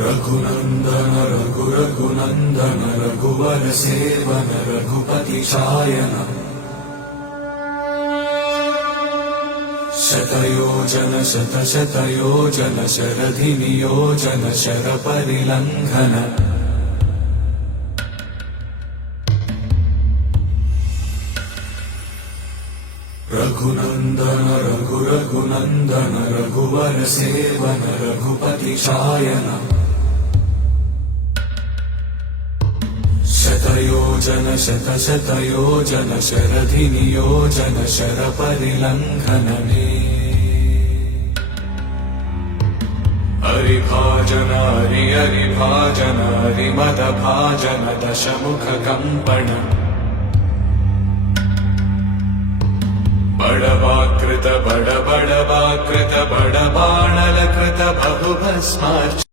रघुनन्दन रघुरघुनन्दन रघुवर seven Raghupati चायन शतयोजन शतशतयोजन शरधि नियोजन शरपरिलङ्घन रघुनन्दन रघुरघुनन्दन रघुवर seven Raghupati चायन शतयोजन शतशतयोजन शरधि नियोजन शरपरिलङ्घनने हरिभाजन हरिभाजन हरिमदभाजन दशमुख कम्पण बड़वाकृत बड़वाकृत बड़बाणलकृत बहुभस्मार्च